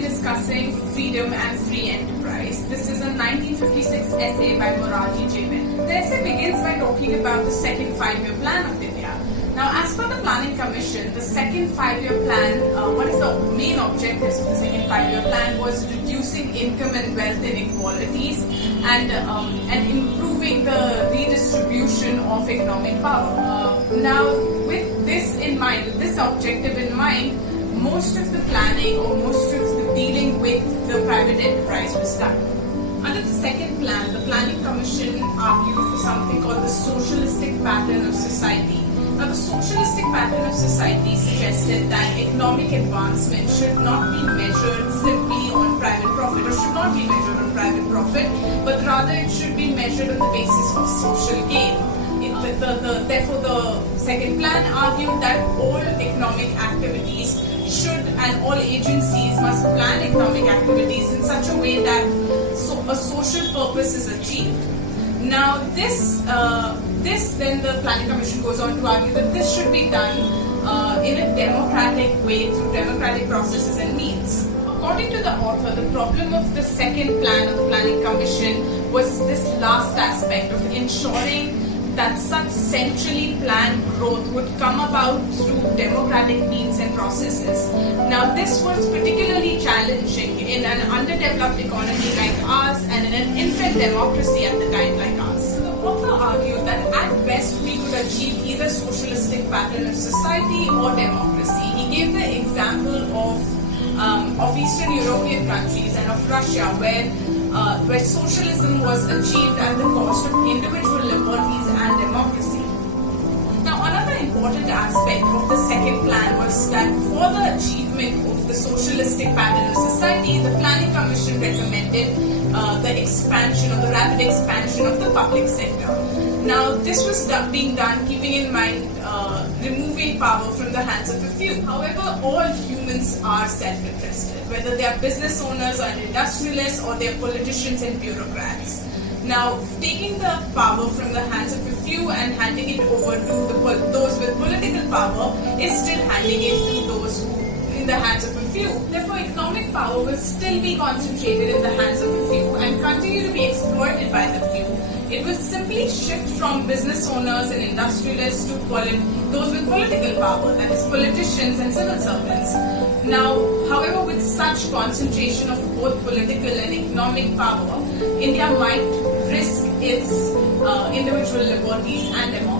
be discussing freedom and free enterprise. This is a 1956 essay by Murarji. The essay begins by talking about the second five-year plan of India. Now, as per the Planning Commission, the second five-year plan, what is the main objectives of the second five-year plan was reducing income and wealth inequalities and improving the redistribution of economic power. Now, with this in mind, with this objective in mind, most of the planning or most of the dealing with the private enterprise was done. Under the second plan, the Planning Commission argued for something called the socialistic pattern of society. Now, the socialistic pattern of society suggested that economic advancement should not be measured simply on private profit, or should not be measured on private profit, but rather it should be measured on the basis of social gain. Therefore, the second plan argued that all economic activities should and all agencies must plan economic activities in such a way that a social purpose is achieved. Now, then the Planning Commission goes on to argue that this should be done in a democratic way through democratic processes and means. According to the author, the problem of the second plan of the Planning Commission was this last aspect of ensuring that such centrally planned growth would come about through democratic means and processes. Now, this was particularly challenging in an underdeveloped economy like ours and in an infant democracy at the time like ours. The author argued that at best we could achieve either socialistic pattern of society or democracy. He gave the example of Eastern European countries and of Russia, where socialism was achieved at the cost of individual liberties and democracy. Now, another important aspect of the second plan was that for the achievement of the socialistic pattern of society, the Planning Commission recommended the expansion or the rapid expansion of the public sector. Now, this was being done keeping in mind removing power from the hands of a few. However, all humans are self-interested, whether they are business owners or industrialists or they are politicians and bureaucrats. Now, taking the power from the hands of a few and handing it over to those with political power is still handing it to those who in the hands of a few. Therefore, economic power will still be concentrated in the hands of a few and continue to be exploited by the few. It will simply shift from business owners and industrialists to those with political power, that is politicians and civil servants. Now, however, with such concentration of both political and economic power, India might risk its individual liberties and democracy.